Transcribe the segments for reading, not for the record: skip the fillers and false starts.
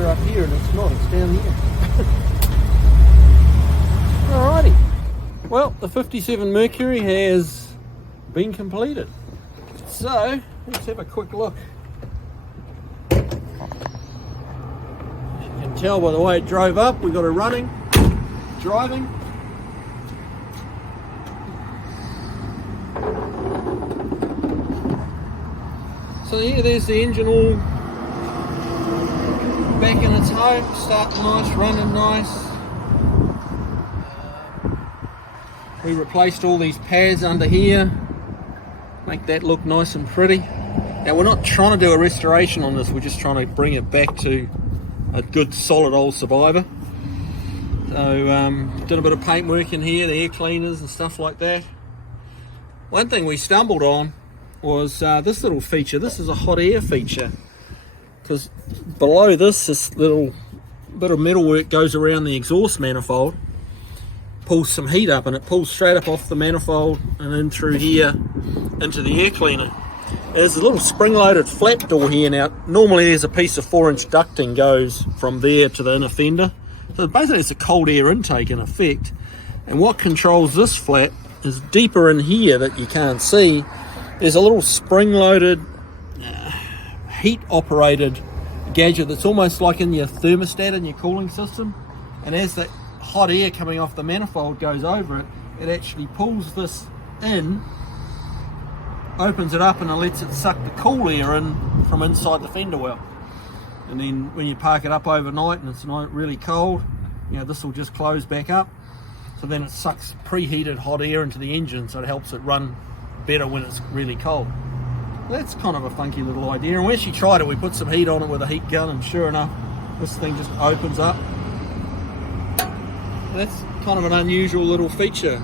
pressure up here, and it's not, it's down here. Alrighty. Well, the 57 Mercury has been completed. So, let's have a quick look. You can tell by the way it drove up, we got it running, driving. So yeah, there's the engine all back in its home, starting nice, running nice. We replaced all these pads under here, make that look nice and pretty. Now we're not trying to do a restoration on this, we're just trying to bring it back to a good solid old survivor. So did a bit of paint work in here, the air cleaners and stuff like that. One thing we stumbled on was this little feature. This is a hot air feature, because below this little bit of metalwork goes around the exhaust manifold, pulls some heat up, and it pulls straight up off the manifold and in through here into the air cleaner. There's a little spring-loaded flap door here. Now normally there's a piece of 4-inch ducting goes from there to the inner fender, so basically it's a cold air intake in effect. And what controls this flap is deeper in here that you can't see. There's a little spring-loaded heat operated gadget that's almost like in your thermostat in your cooling system, and as that hot air coming off the manifold goes over it, it actually pulls this in, opens it up, and it lets it suck the cool air in from inside the fender well. And then when you park it up overnight and it's not really cold, you know, this will just close back up, so then it sucks preheated hot air into the engine, so it helps it run better when it's really cold. That's kind of a funky little idea, and when she tried it, we put some heat on it with a heat gun, and sure enough, this thing just opens up. That's kind of an unusual little feature.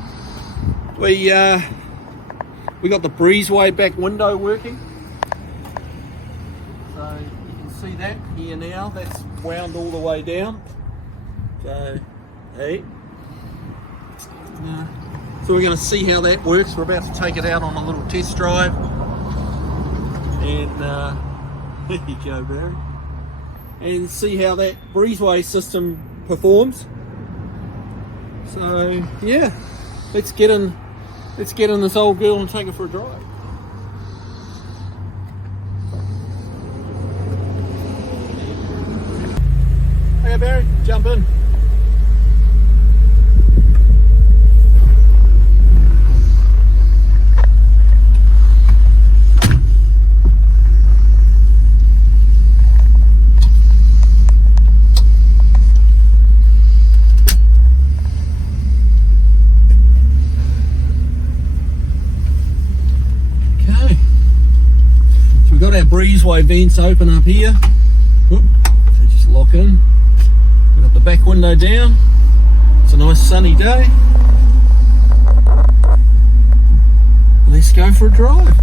We got the breezeway back window working, so you can see that here now. That's wound all the way down. So hey, so we're going to see how that works. We're about to take it out on a little test drive, and there you go, Barry, and see how that breezeway system performs. So yeah, let's get in this old girl and take her for a drive. Hey Barry, jump in. Breezeway vents open up here. Oop, they just lock in. We've got the back window down. It's a nice sunny day. Let's go for a drive.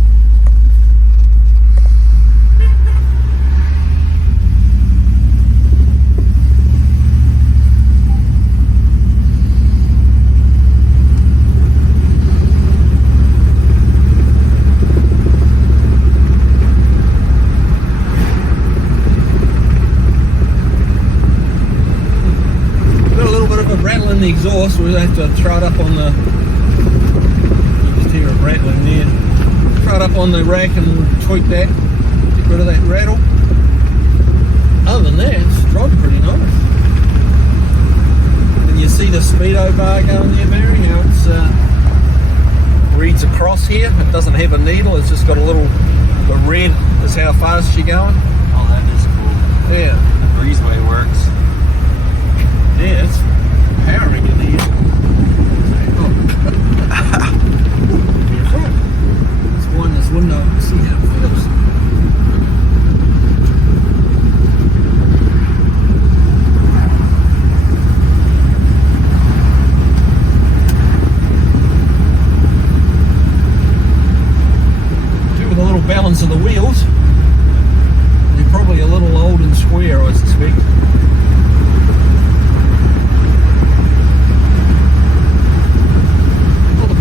The exhaust, we'll have to throw it up on the, you just hear it rattling there, throw it up on the rack and we'll tweak that, get rid of that rattle. Other than that, it's driving pretty nice. And you see the speedo bar going there, Barry, how it's reads across here. It doesn't have a needle, it's just got a little, the red is how fast you're going. Oh, that is cool. Yeah. The breezeway works. Yeah, it's powering in here. Oh. Let's wind this window and see how it feels. With a little balance of the wheels, they're probably a little old and square, I suspect.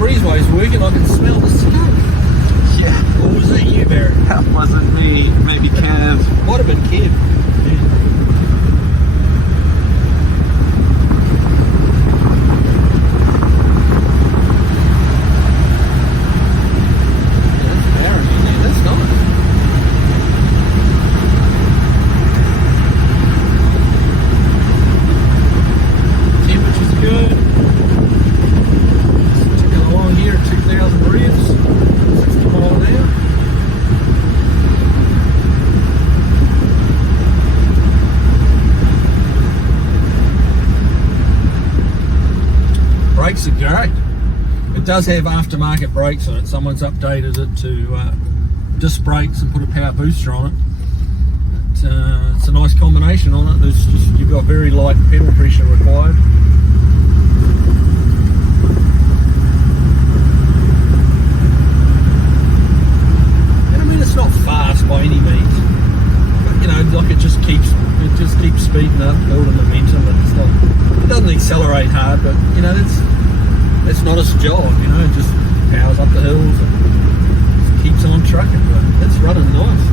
Breezeway's working, I can smell the smoke. Yeah. Or was that you, Barry? That wasn't me. Maybe Kev. Might have been Kev. Yeah. does have aftermarket brakes on it. Someone's updated it to disc brakes and put a power booster on it. It's a nice combination on it. There's just, you've got very light pedal pressure required. And I mean, it's not fast by any means, but you know, like it just keeps speeding up, building momentum. It doesn't accelerate hard, but you know, that's not its job. You know, it just powers up the hills and just keeps on trucking. But it's running nice.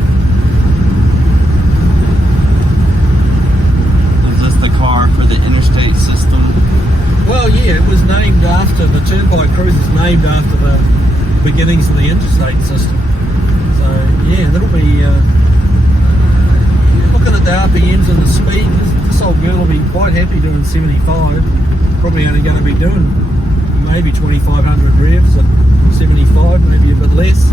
The car for the interstate system. Well, yeah, it was named after the Turnpike Cruiser, is named after the beginnings of the interstate system. So yeah, that'll be looking at the RPMs and the speed. This old girl will be quite happy doing 75. Probably only going to be doing maybe 2,500 revs at 75, maybe a bit less.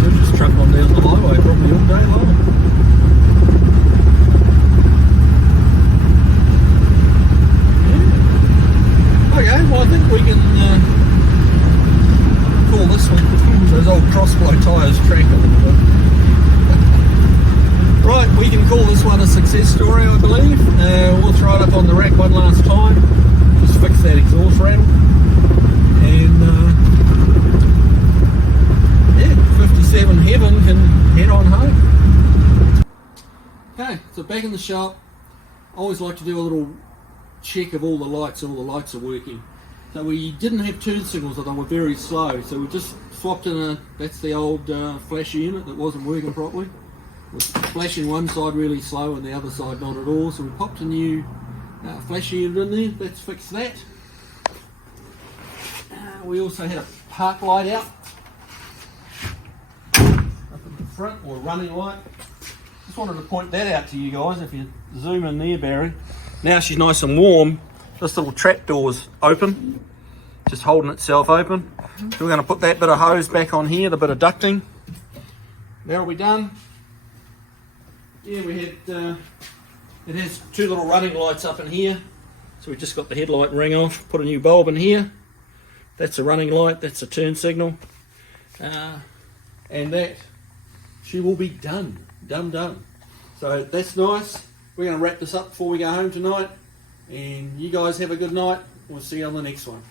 She'll just truck on down the highway probably all day long. Okay, well I think we can call this one, those old crossflow tyres track a little bit. Right, we can call this one a success story, I believe. We'll throw it up on the rack one last time, just fix that exhaust rattle, and yeah, 57 Heaven can head on home. Okay, so back in the shop. I always like to do a little check of all the lights are working. So we didn't have turn signals, that they were very slow, so we just swapped in that's the old flasher unit that wasn't working properly. It was flashing one side really slow and the other side not at all, so we popped a new flasher unit in there. Let's fix that. We also had a park light out up in the front, or a running light. Just wanted to point that out to you guys. If you zoom in there, Barry, now she's nice and warm. This little trap door's open, just holding itself open. So we're going to put that bit of hose back on here, the bit of ducting. That'll be done. Yeah, we had it has two little running lights up in here. So we just got the headlight ring off, put a new bulb in here. That's a running light, that's a turn signal. And that, she will be done. Done. So that's nice. We're going to wrap this up before we go home tonight. And you guys have a good night. We'll see you on the next one.